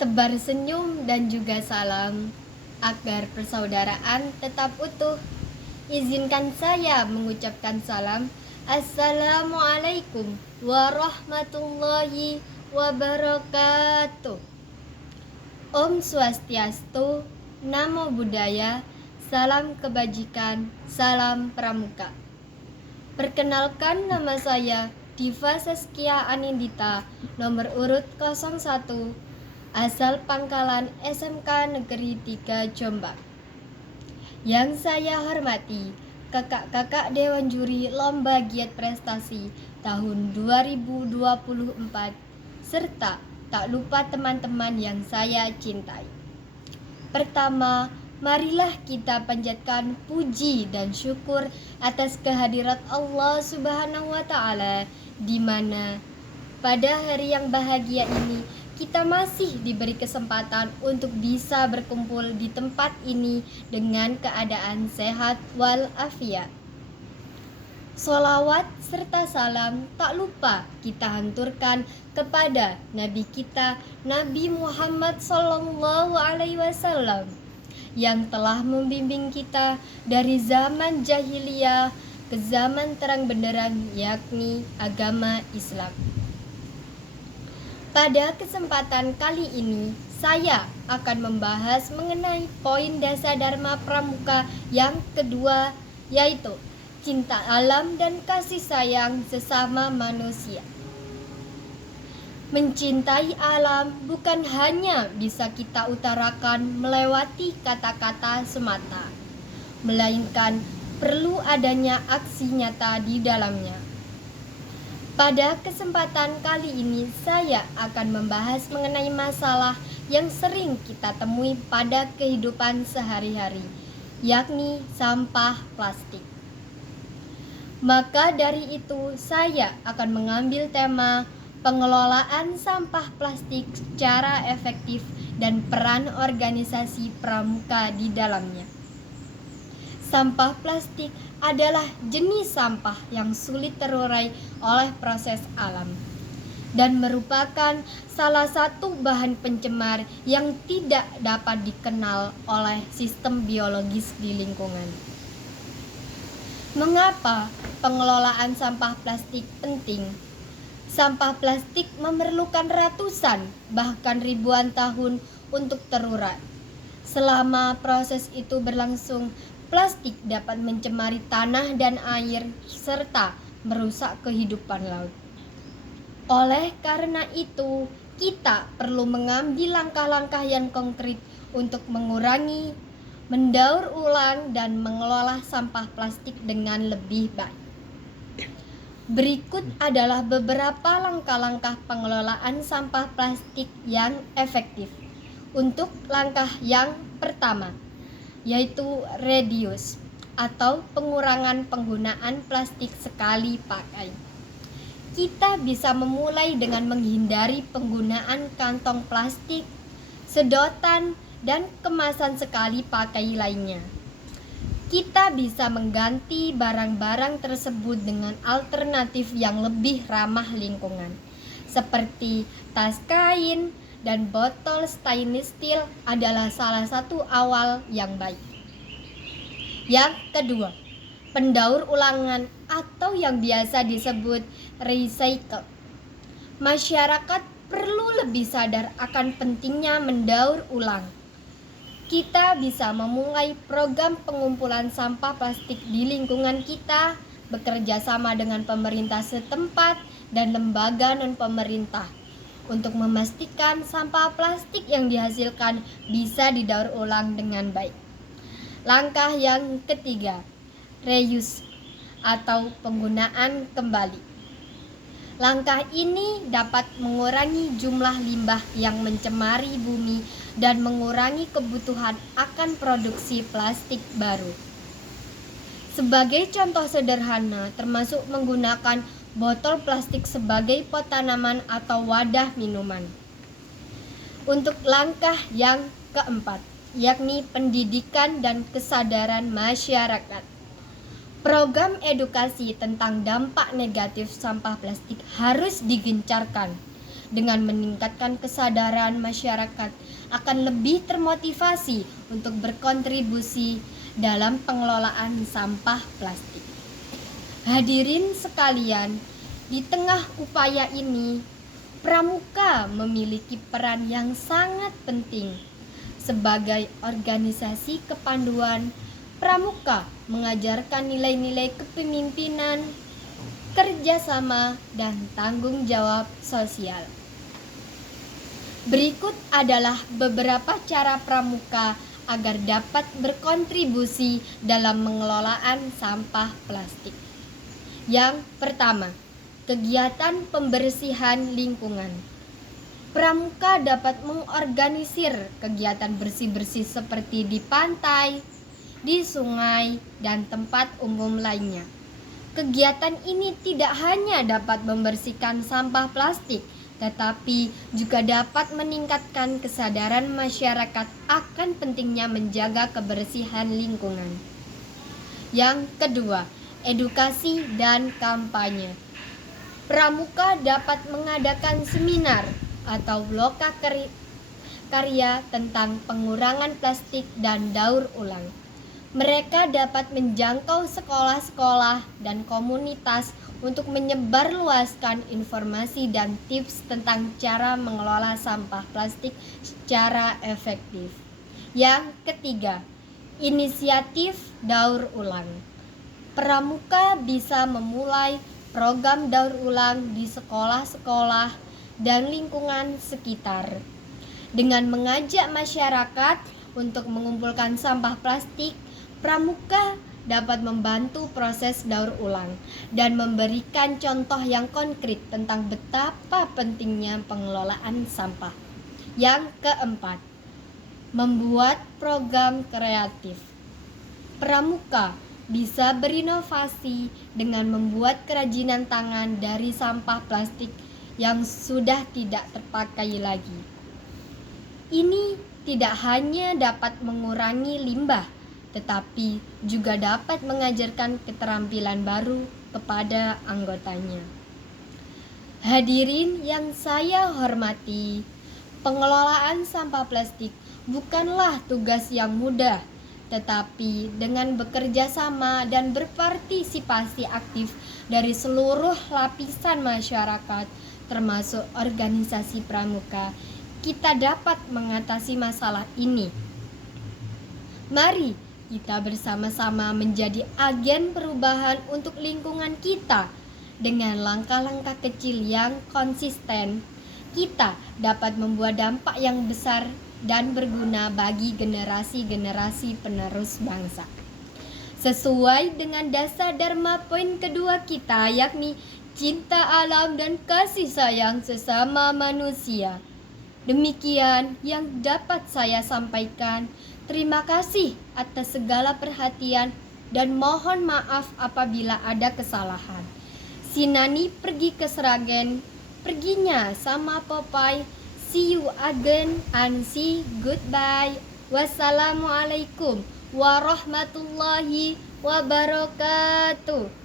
Tebar senyum dan juga salam agar persaudaraan tetap utuh. Izinkan saya mengucapkan salam. Assalamualaikum warahmatullahi wabarakatuh. Om Swastiastu, Namo Buddhaya, salam kebajikan, salam pramuka. Perkenalkan, nama saya Diva Saskia Anindita, nomor urut 01, asal Pangkalan SMK Negeri 3 Jombang. Yang saya hormati kakak-kakak Dewan Juri Lomba Giat Prestasi tahun 2024, serta tak lupa teman-teman yang saya cintai. Pertama, marilah kita panjatkan puji dan syukur atas kehadirat Allah Subhanahu wa Ta'ala, di mana pada hari yang bahagia ini kita masih diberi kesempatan untuk bisa berkumpul di tempat ini dengan keadaan sehat walafiat. Sholawat serta salam tak lupa kita hanturkan kepada Nabi kita, Nabi Muhammad SAW, yang telah membimbing kita dari zaman jahiliyah ke zaman terang benderang, yakni agama Islam. Pada kesempatan kali ini, saya akan membahas mengenai poin dasar Dharma Pramuka yang kedua, yaitu cinta alam dan kasih sayang sesama manusia. Mencintai alam bukan hanya bisa kita utarakan melewati kata-kata semata, melainkan perlu adanya aksi nyata di dalamnya. Pada kesempatan kali ini, saya akan membahas mengenai masalah yang sering kita temui pada kehidupan sehari-hari, yakni sampah plastik. Maka dari itu, saya akan mengambil tema pengelolaan sampah plastik secara efektif dan peran organisasi pramuka di dalamnya. Sampah plastik adalah jenis sampah yang sulit terurai oleh proses alam dan merupakan salah satu bahan pencemar yang tidak dapat dikenal oleh sistem biologis di lingkungan. Mengapa pengelolaan sampah plastik penting? Sampah plastik memerlukan ratusan bahkan ribuan tahun untuk terurai. Selama proses itu berlangsung, plastik dapat mencemari tanah dan air serta merusak kehidupan laut. Oleh karena itu, kita perlu mengambil langkah-langkah yang konkret untuk mengurangi, mendaur ulang, dan mengelola sampah plastik dengan lebih baik. Berikut adalah beberapa langkah-langkah pengelolaan sampah plastik yang efektif. Untuk langkah yang pertama, yaitu reduce atau pengurangan penggunaan plastik sekali pakai. Kita bisa memulai dengan menghindari penggunaan kantong plastik, sedotan, dan kemasan sekali pakai lainnya. Kita bisa mengganti barang-barang tersebut dengan alternatif yang lebih ramah lingkungan, seperti tas kain dan botol stainless steel adalah salah satu awal yang baik. Yang kedua, pendaur ulangan atau yang biasa disebut recycle. Masyarakat perlu lebih sadar akan pentingnya mendaur ulang. Kita bisa memulai program pengumpulan sampah plastik di lingkungan kita, bekerja sama dengan pemerintah setempat dan lembaga non-pemerintah untuk memastikan sampah plastik yang dihasilkan bisa didaur ulang dengan baik. Langkah yang ketiga, reuse atau penggunaan kembali. Langkah ini dapat mengurangi jumlah limbah yang mencemari bumi dan mengurangi kebutuhan akan produksi plastik baru. Sebagai contoh sederhana, termasuk menggunakan botol plastik sebagai pot tanaman atau wadah minuman. Untuk langkah yang keempat, yakni pendidikan dan kesadaran masyarakat. Program edukasi tentang dampak negatif sampah plastik harus digencarkan dengan meningkatkan kesadaran masyarakat akan lebih termotivasi untuk berkontribusi dalam pengelolaan sampah plastik. Hadirin sekalian, di tengah upaya ini, Pramuka memiliki peran yang sangat penting. Sebagai organisasi kepanduan, Pramuka mengajarkan nilai-nilai kepemimpinan, kerjasama, dan tanggung jawab sosial. Berikut adalah beberapa cara Pramuka agar dapat berkontribusi dalam pengelolaan sampah plastik. Yang pertama, kegiatan pembersihan lingkungan. Pramuka dapat mengorganisir kegiatan bersih-bersih seperti di pantai, di sungai, dan tempat umum lainnya. Kegiatan ini tidak hanya dapat membersihkan sampah plastik, tetapi juga dapat meningkatkan kesadaran masyarakat akan pentingnya menjaga kebersihan lingkungan. Yang kedua, edukasi dan kampanye. Pramuka dapat mengadakan seminar atau loka karya tentang pengurangan plastik dan daur ulang. Mereka dapat menjangkau sekolah-sekolah dan komunitas untuk menyebarluaskan informasi dan tips tentang cara mengelola sampah plastik secara efektif. Yang ketiga, inisiatif daur ulang. Pramuka bisa memulai program daur ulang di sekolah-sekolah dan lingkungan sekitar dengan mengajak masyarakat untuk mengumpulkan sampah plastik. Pramuka dapat membantu proses daur ulang dan memberikan contoh yang konkret tentang betapa pentingnya pengelolaan sampah. Yang keempat, membuat program kreatif. Pramuka bisa berinovasi dengan membuat kerajinan tangan dari sampah plastik yang sudah tidak terpakai lagi. Ini tidak hanya dapat mengurangi limbah, tetapi juga dapat mengajarkan keterampilan baru kepada anggotanya. Hadirin yang saya hormati, pengelolaan sampah plastik bukanlah tugas yang mudah, tetapi dengan bekerja sama dan berpartisipasi aktif dari seluruh lapisan masyarakat, termasuk organisasi Pramuka, kita dapat mengatasi masalah ini. Mari kita bersama-sama menjadi agen perubahan untuk lingkungan kita. Dengan langkah-langkah kecil yang konsisten, kita dapat membuat dampak yang besar dan berguna bagi generasi-generasi penerus bangsa. Sesuai dengan dasar dharma poin kedua kita, yakni cinta alam dan kasih sayang sesama manusia. Demikian yang dapat saya sampaikan. Terima kasih atas segala perhatian dan mohon maaf apabila ada kesalahan. Si Nani pergi ke Sragen, perginya sama Popeye. See you again and see goodbye. Wassalamualaikum warahmatullahi wabarakatuh.